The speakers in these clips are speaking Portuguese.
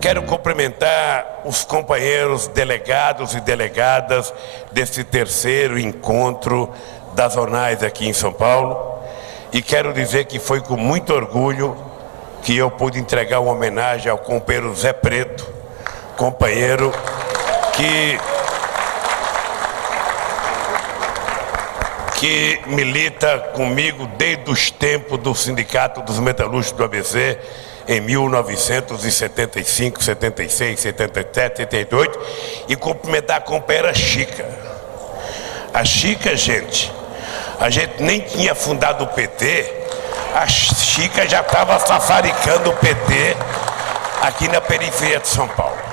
Quero cumprimentar os companheiros delegados e delegadas desse terceiro encontro das zonais aqui em São Paulo e quero dizer que foi com muito orgulho que eu pude entregar uma homenagem ao companheiro Zé Preto, companheiro que milita comigo desde os tempos do Sindicato dos Metalúrgicos do ABC, em 1975, 76, 77, 78, e cumprimentar a companheira Chica. A Chica, gente, a gente nem tinha fundado o PT, a Chica já estava safaricando o PT aqui na periferia de São Paulo.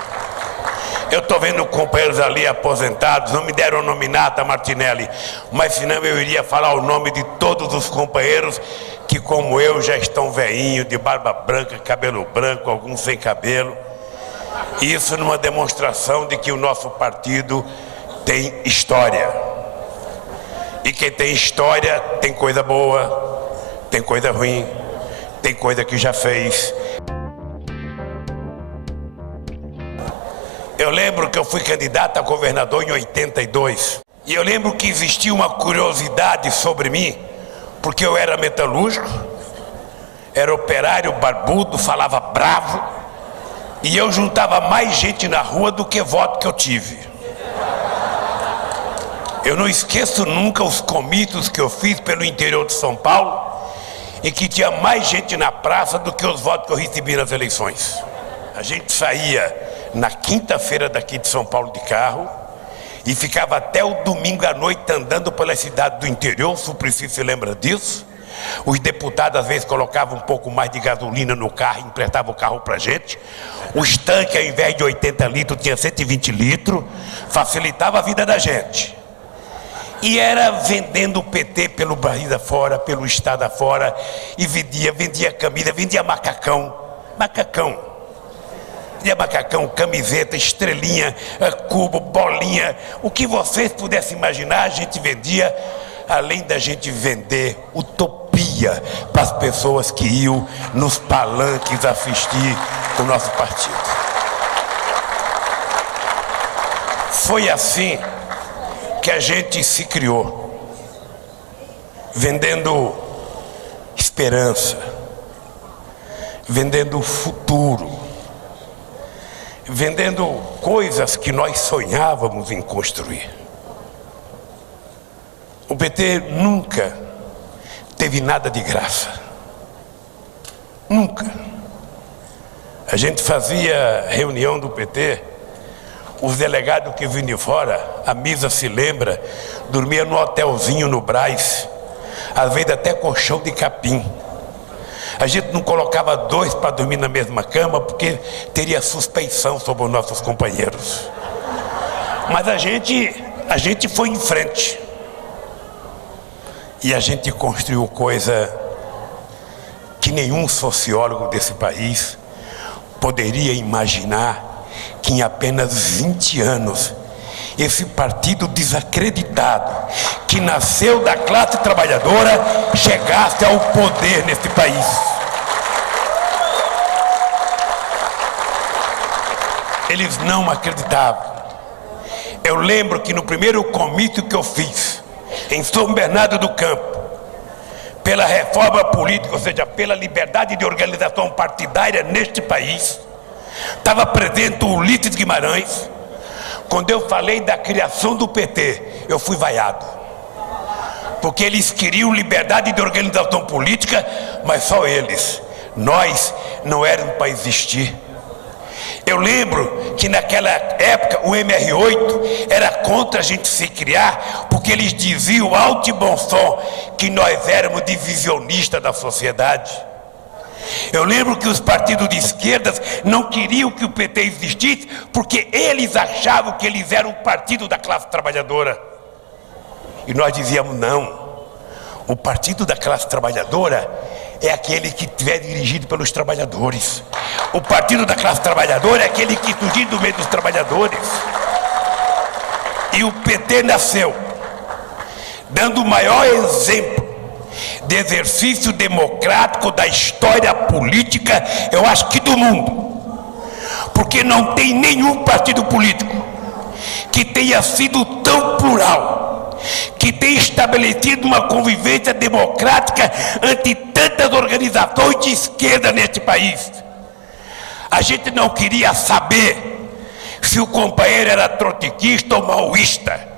Eu estou vendo companheiros ali aposentados, não me deram nominata, Martinelli, mas senão eu iria falar o nome de todos os companheiros que, como eu, já estão velhinhos, de barba branca, cabelo branco, alguns sem cabelo. Isso numa demonstração de que o nosso partido tem história. E quem tem história tem coisa boa, tem coisa ruim, tem coisa que já fez. Eu lembro que eu fui candidato a governador em 82. E eu lembro que existia uma curiosidade sobre mim, porque eu era metalúrgico, era operário barbudo, falava bravo, e eu juntava mais gente na rua do que voto que eu tive. Eu não esqueço nunca os comícios que eu fiz pelo interior de São Paulo, em que tinha mais gente na praça do que os votos que eu recebi nas eleições. A gente saía na quinta-feira daqui de São Paulo de carro e ficava até o domingo à noite andando pela cidade do interior. O Suplicy se lembra disso? Os deputados às vezes colocavam um pouco mais de gasolina no carro e emprestavam o carro pra gente. Os tanques, ao invés de 80 litros, tinha 120 litros, facilitava a vida da gente. E era vendendo o PT pelo Brasil afora, pelo estado afora, e vendia camisa, vendia macacão, camiseta, estrelinha, cubo, bolinha, o que vocês pudessem imaginar, a gente vendia, além da gente vender utopia para as pessoas que iam nos palanques assistir o nosso partido. Foi assim que a gente se criou, vendendo esperança, vendendo futuro, vendendo coisas que nós sonhávamos em construir. O PT nunca teve nada de graça. Nunca. A gente fazia reunião do PT, os delegados que vinham de fora, a Misa se lembra, dormia no hotelzinho no Brás, às vezes até colchão de capim. A gente não colocava dois para dormir na mesma cama porque teria suspeição sobre os nossos companheiros. Mas a gente foi em frente. E a gente construiu coisa que nenhum sociólogo desse país poderia imaginar, que em apenas 20 anos esse partido desacreditado, que nasceu da classe trabalhadora, chegasse ao poder nesse país. Eles não acreditavam. Eu lembro que no primeiro comício que eu fiz, em São Bernardo do Campo, pela reforma política, ou seja, pela liberdade de organização partidária neste país, estava presente o Ulisses Guimarães. Quando eu falei da criação do PT, eu fui vaiado. Porque eles queriam liberdade de organização política, mas só eles. Nós não éramos para existir. Eu lembro que naquela época o MR8 era contra a gente se criar, porque eles diziam alto e bom som que nós éramos divisionistas da sociedade. Eu lembro que os partidos de esquerdas não queriam que o PT existisse, porque eles achavam que eles eram o partido da classe trabalhadora. E nós dizíamos não, o partido da classe trabalhadora é aquele que é dirigido pelos trabalhadores. O partido da classe trabalhadora é aquele que surgiu do meio dos trabalhadores. E o PT nasceu dando o maior exemplo de exercício democrático da história política, eu acho que do mundo. Porque não tem nenhum partido político que tenha sido tão plural, que tenha estabelecido uma convivência democrática ante tantas organizações de esquerda neste país. A gente não queria saber se o companheiro era trotskista ou maoísta,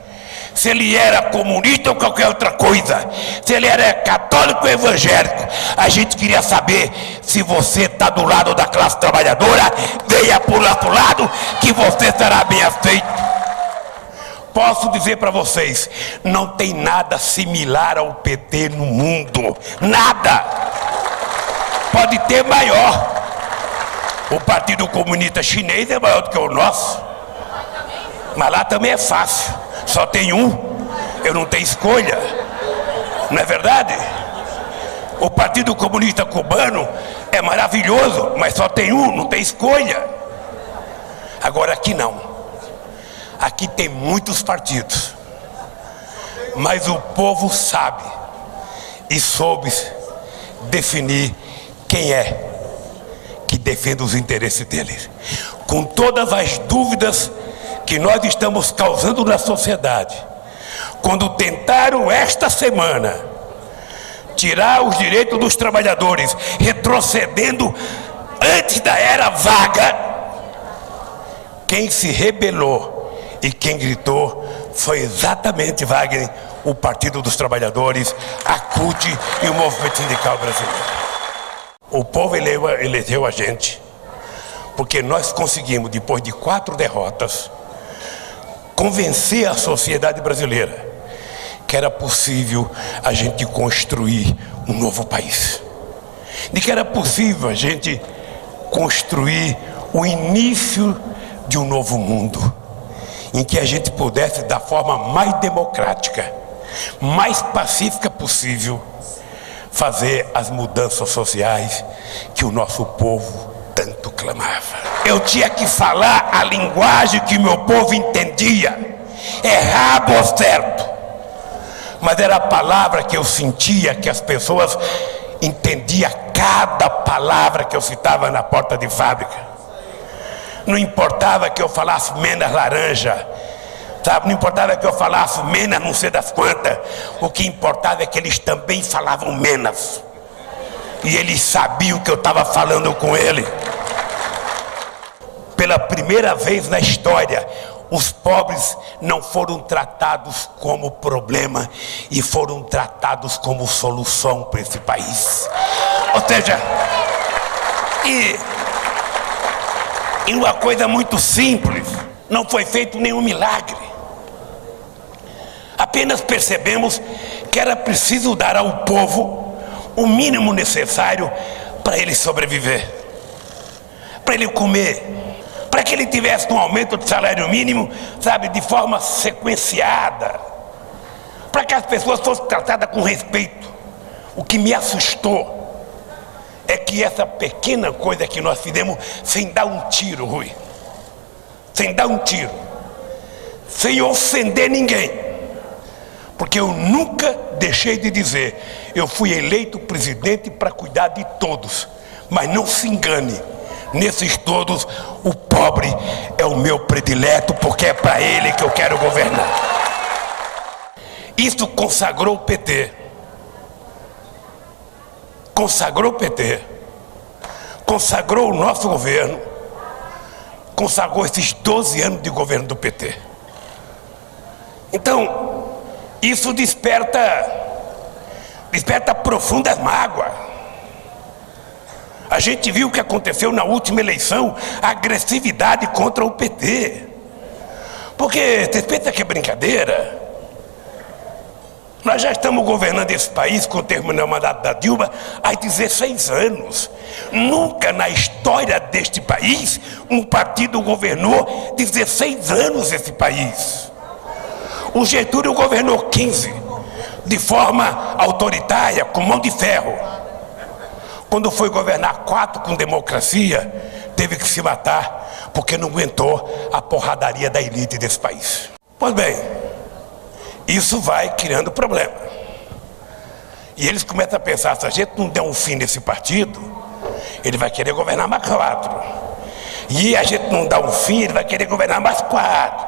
se ele era comunista ou qualquer outra coisa, se ele era católico ou evangélico. A gente queria saber se você está do lado da classe trabalhadora, venha por outro lado, que você será bem aceito. Posso dizer para vocês, não tem nada similar ao PT no mundo, nada. Pode ter maior. O Partido Comunista Chinês é maior do que o nosso, mas lá também é fácil. Só tem um, eu não tenho escolha, não é verdade? O Partido Comunista Cubano é maravilhoso, mas só tem um, não tem escolha. Agora aqui não, aqui tem muitos partidos, mas o povo sabe e soube definir quem é que defende os interesses deles. Com todas as dúvidas que nós estamos causando na sociedade, quando tentaram esta semana tirar os direitos dos trabalhadores, retrocedendo antes da era vaga, quem se rebelou e quem gritou foi exatamente, Wagner, o Partido dos Trabalhadores, a CUT e o Movimento Sindical Brasileiro. O povo elegeu a gente porque nós conseguimos, depois de 4 derrotas, convencer a sociedade brasileira que era possível a gente construir um novo país, de que era possível a gente construir o início de um novo mundo, em que a gente pudesse, da forma mais democrática, mais pacífica possível, fazer as mudanças sociais que o nosso povo tanto clamava. Eu tinha que falar a linguagem que meu povo entendia, errado ou certo, mas era a palavra que eu sentia, que as pessoas entendiam cada palavra que eu citava na porta de fábrica. Não importava que eu falasse menos laranja, sabe? Não importava que eu falasse menos não sei das quantas, o que importava é que eles também falavam menos. E eles sabiam que eu estava falando com ele. Pela primeira vez na história, os pobres não foram tratados como problema e foram tratados como solução para esse país. Ou seja, e uma coisa muito simples, não foi feito nenhum milagre. Apenas percebemos que era preciso dar ao povo o mínimo necessário para ele sobreviver, para ele comer, para que ele tivesse um aumento de salário mínimo, sabe, de forma sequenciada, para que as pessoas fossem tratadas com respeito. O que me assustou é que essa pequena coisa que nós fizemos, sem dar um tiro, Rui, sem dar um tiro, sem ofender ninguém, porque eu nunca deixei de dizer, eu fui eleito presidente para cuidar de todos, mas não se engane, nesses todos o pobre é o meu predileto, porque é para ele que eu quero governar. Isso consagrou o PT, consagrou o PT, consagrou o nosso governo, consagrou esses 12 anos de governo do PT. Então, isso desperta profundas mágoas. A gente viu o que aconteceu na última eleição, a agressividade contra o PT. Porque vocês pensam que é brincadeira? Nós já estamos governando esse país com o termo do mandato da Dilma há 16 anos. Nunca na história deste país um partido governou 16 anos esse país. O Getúlio governou 15, de forma autoritária, com mão de ferro. Quando foi governar 4 com democracia, teve que se matar, porque não aguentou a porradaria da elite desse país. Pois bem, isso vai criando problema. E eles começam a pensar, se a gente não der um fim nesse partido, ele vai querer governar mais 4. E a gente não dá um fim, ele vai querer governar mais 4.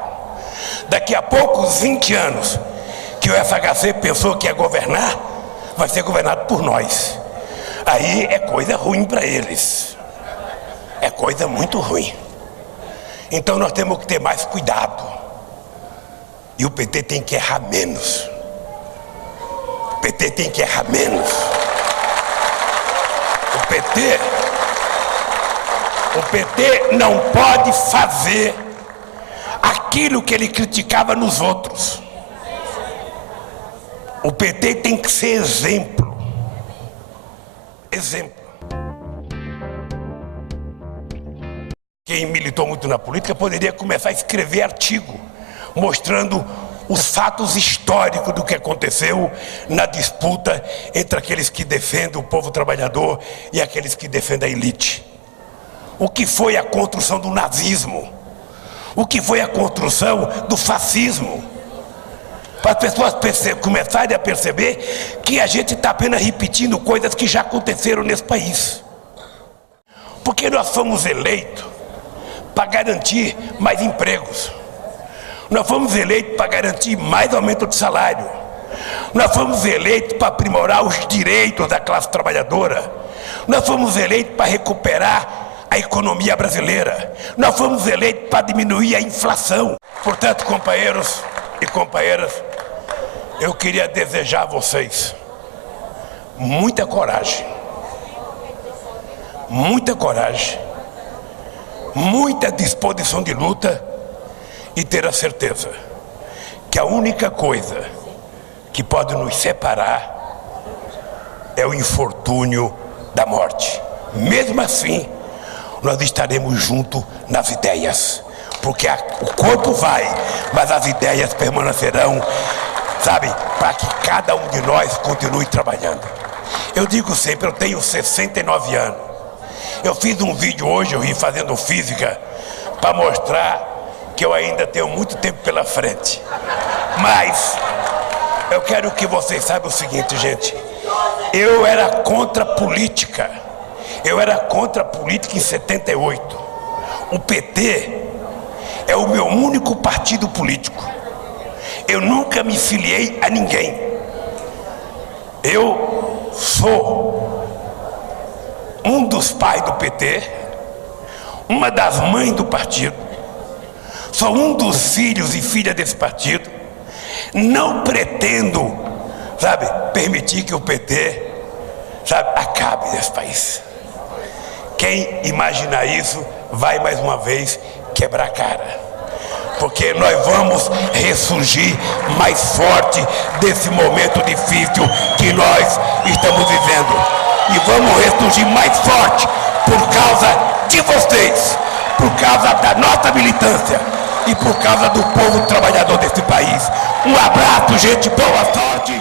Daqui a poucos 20 anos que o FHC pensou que ia governar, vai ser governado por nós. Aí é coisa ruim para eles. É coisa muito ruim. Então nós temos que ter mais cuidado. E o PT tem que errar menos. O PT tem que errar menos. O PT não pode fazer aquilo que ele criticava nos outros. O PT tem que ser exemplo. Exemplo. Quem militou muito na política poderia começar a escrever artigo mostrando os fatos históricos do que aconteceu na disputa entre aqueles que defendem o povo trabalhador e aqueles que defendem a elite. O que foi a construção do nazismo? O que foi a construção do fascismo? Para as pessoas começarem a perceber que a gente está apenas repetindo coisas que já aconteceram nesse país. Porque nós fomos eleitos para garantir mais empregos. Nós fomos eleitos para garantir mais aumento de salário. Nós fomos eleitos para aprimorar os direitos da classe trabalhadora. Nós fomos eleitos para recuperar a economia brasileira. Nós fomos eleitos para diminuir a inflação. Portanto, companheiros e companheiras, eu queria desejar a vocês muita coragem, muita disposição de luta e ter a certeza que a única coisa que pode nos separar é o infortúnio da morte. Mesmo assim, nós estaremos juntos nas ideias, porque o corpo vai, mas as ideias permanecerão, sabe, para que cada um de nós continue trabalhando. Eu digo sempre, eu tenho 69 anos. Eu fiz um vídeo hoje, eu vim fazendo física, para mostrar que eu ainda tenho muito tempo pela frente. Mas eu quero que vocês saibam o seguinte, gente. Eu era contra a política. Eu era contra a política em 78. O PT é o meu único partido político. Eu nunca me filiei a ninguém. Eu sou um dos pais do PT, uma das mães do partido, sou um dos filhos e filhas desse partido. Não pretendo, sabe, permitir que o PT, sabe, acabe nesse país. Quem imaginar isso vai mais uma vez quebrar a cara, porque nós vamos ressurgir mais forte desse momento difícil que nós estamos vivendo. E vamos ressurgir mais forte por causa de vocês, por causa da nossa militância e por causa do povo trabalhador desse país. Um abraço, gente, boa sorte.